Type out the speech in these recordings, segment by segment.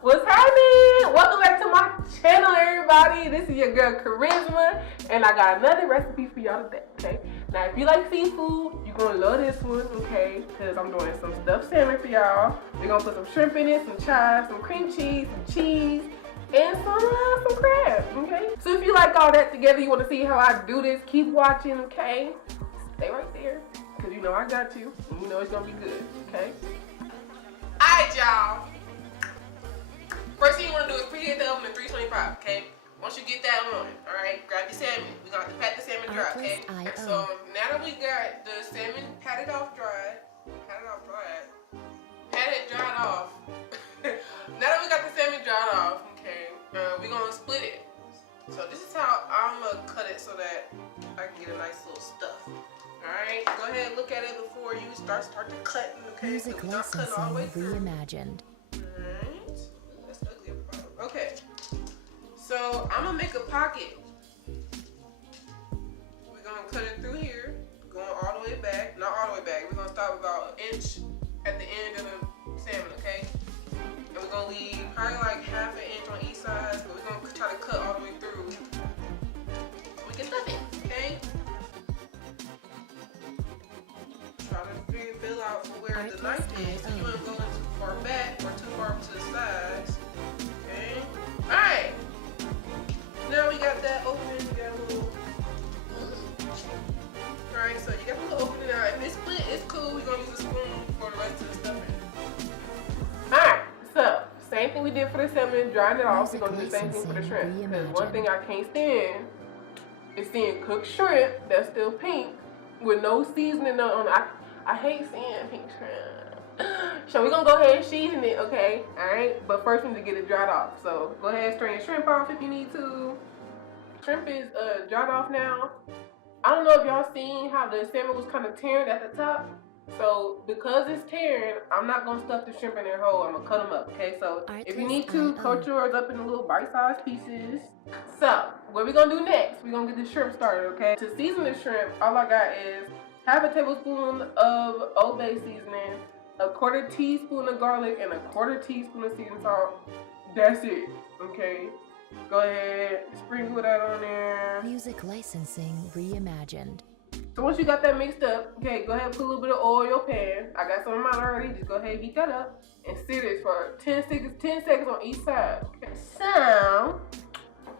What's happening? Welcome back to my channel, everybody. This is your girl Charisma, and I got another recipe for y'all today, okay? Now, if you like seafood, you're gonna love this one, okay? Because I'm doing some stuffed salmon for y'all. We're gonna put some shrimp in it, some chives, some cream cheese, some cheese, and some crab, okay? So if you like all that together, you wanna see how I do this, keep watching, okay? Stay right there, because you know I got you, and you know it's gonna be good, okay? Alright, y'all. First thing you want to do is preheat the oven at 325, okay? Once you get that on, alright, grab your salmon. We're going to have to pat the salmon dry, okay? So now that we got the salmon patted off dried, now that we got the salmon dried off, okay, we're going to split it. So this is how I'm going to cut it so that I can get a nice little stuff. Alright, go ahead and look at it before you start to cut, okay? Music licensing reimagined. Alright, that's ugly. Okay, so I'm gonna make a pocket. We're gonna cut it through here, going all the way back. Not all the way back, we're gonna stop about an inch at the end of the salmon, okay? And we're gonna leave probably like half an inch on each side, but we're gonna try to cut all the way through so we can stuff it, okay? Try to fill out where the knife is, so you wouldn't go in too far back or too far to the sides. Okay. Alright. Now we got that open. We got a little. Alright, so you got a little opening out. If it's split, it's cool. We're gonna use a spoon for the rest of the stuffing. Alright, so same thing we did for the salmon, drying it off. We're gonna do the same thing for the shrimp. Because one thing I can't stand is seeing cooked shrimp that's still pink with no seasoning on. I hate seeing pink shrimp. So we're gonna go ahead and season it, okay? Alright, but first we need to get it dried off. So go ahead and strain your shrimp off if you need to. Shrimp is dried off now. I don't know if y'all seen how the salmon was kind of tearing at the top. So because it's tearing, I'm not gonna stuff the shrimp in their whole. I'm gonna cut them up, okay? So if you need to, cut yours up into little bite-sized pieces. So what we're gonna do next, we're gonna get the shrimp started, okay? To season the shrimp, all I got is half a tablespoon of Old Bay seasoning, a quarter teaspoon of garlic, and a quarter teaspoon of seasoned salt. That's it, okay? Go ahead, sprinkle that on there. Music licensing reimagined. So once you got that mixed up, okay, go ahead and put a little bit of oil in your pan. I got some of mine already. Just go ahead and heat that up and sit it for 10 seconds on each side. Okay, so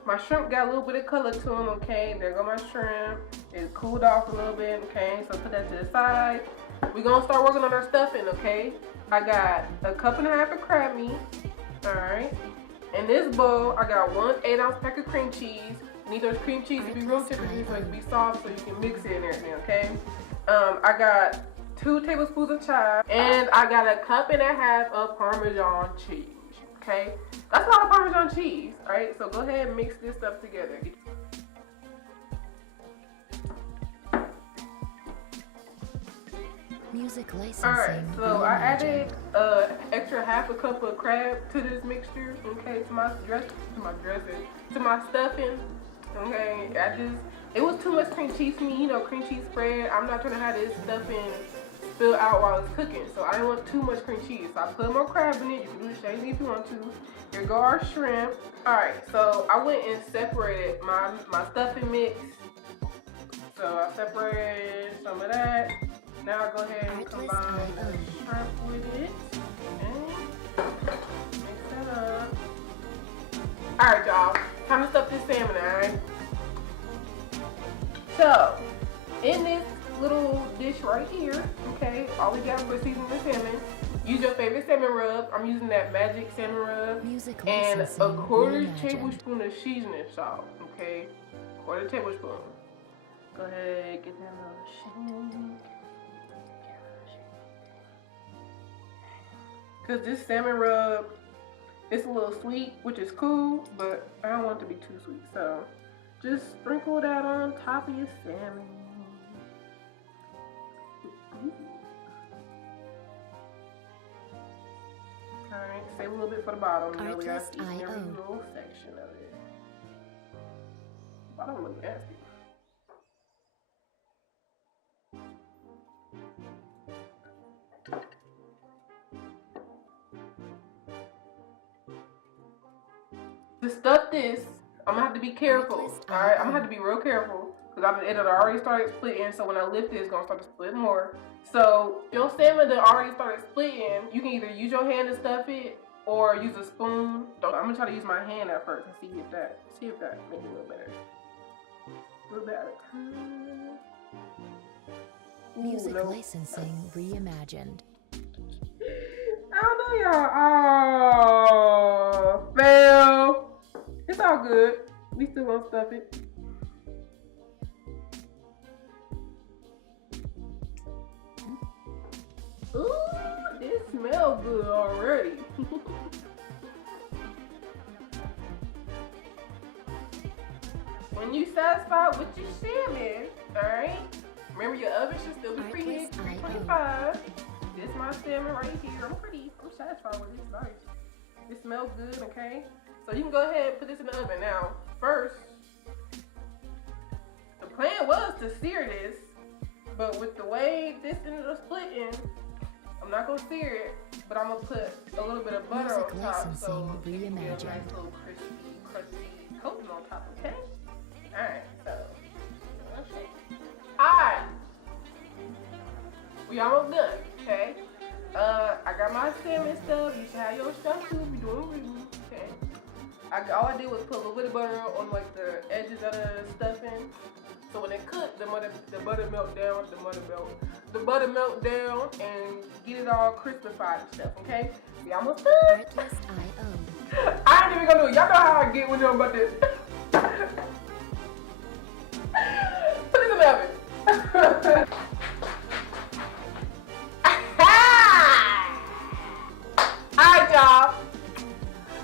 my shrimp got a little bit of color to them, okay? There go my shrimp. It's cooled off a little bit, okay? So put that to the side. We're gonna start working on our stuffing, okay? I got a cup and a half of crab meat, all right? In this bowl, I got 1 8-ounce pack of cream cheese. You need those cream cheese to be room temperature so it can be soft so you can mix it and everything, okay? I got 2 tablespoons of chives, and I got a cup and a half of Parmesan cheese, okay? That's a lot of Parmesan cheese, all right? So go ahead and mix this stuff together. Music licensing. Alright, so I added extra half a cup of crab to this mixture, okay, to my stuffing, okay. It was too much cream cheese for me, you know, cream cheese spread. I'm not trying to have this stuffing spill out while it's cooking, so I didn't want too much cream cheese. So I put more crab in it. You can do the same thing if you want to. Here go our shrimp. Alright, so I went and separated my stuffing mix. So I separated some of that. Now I go ahead and combine the shrimp with it. Okay. Mix that up. Alright, y'all. Time to stuff this salmon, alright? So, in this little dish right here, okay, all we got for seasoning the salmon, use your favorite salmon rub. I'm using that magic salmon rub. And a quarter tablespoon of seasoning salt, okay? Quarter tablespoon. Go ahead, get that little shake. Because this salmon rub, it's a little sweet, which is cool, but I don't want it to be too sweet. So just sprinkle that on top of your salmon. Alright, save a little bit for the bottom. You know, we got each and every little section of it. Bottom looks nasty. To stuff this, I'm gonna have to be careful. Alright, I'm gonna have to be real careful. Because it had already started splitting, so when I lift it, it's gonna start to split more. So if your salmon that already started splitting, you can either use your hand to stuff it or use a spoon. I'm gonna try to use my hand at first and see if that makes it a little better. A little better. Music licensing reimagined. I don't know, y'all. Oh, fail. It's all good. We still gonna stuff it. Ooh, this smells good already. When you satisfied with your salmon, alright? Remember your oven should still be preheated 325. This is my salmon right here. I'm satisfied with this. Nice. It smells good, okay? So you can go ahead and put this in the oven. Now, first, the plan was to sear this, but with the way this ended up splitting, I'm not gonna sear it, but I'm gonna put a little bit of butter on top so it can be a nice little crispy, crusty coating on top, okay? Alright, so, okay. Alright. We almost done, okay? I got my salmon stuff. You should have your stuff too if you're doing review, okay? All I did was put a little bit of butter on like the edges of the stuffing. So when it cooked, the butter melt down, and get it all crispified and stuff, okay? We almost done. I ain't even gonna do it. Y'all know how I get when I'm about this. Put it in the oven. Alright, y'all.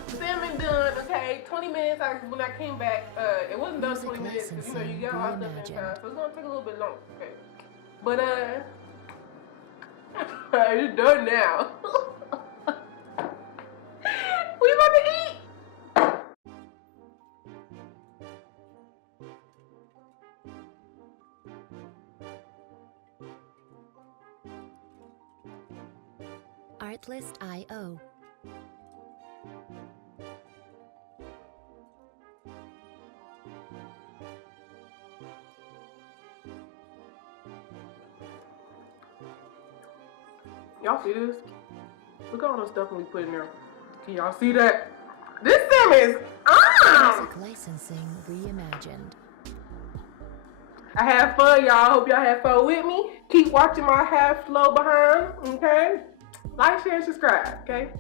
Salmon done, okay? 20 minutes when I came back. It wasn't done 20 minutes because you get all stuff in time, so it's gonna take a little bit longer, okay? But it's done now. We about to eat. Artlist.io. Y'all see this? Look at all the stuff we put in there. Can y'all see that? This salmon is Music licensing reimagined. I had fun, y'all. Hope y'all had fun with me. Keep watching my half slow behind, okay? Like, share, and subscribe, okay?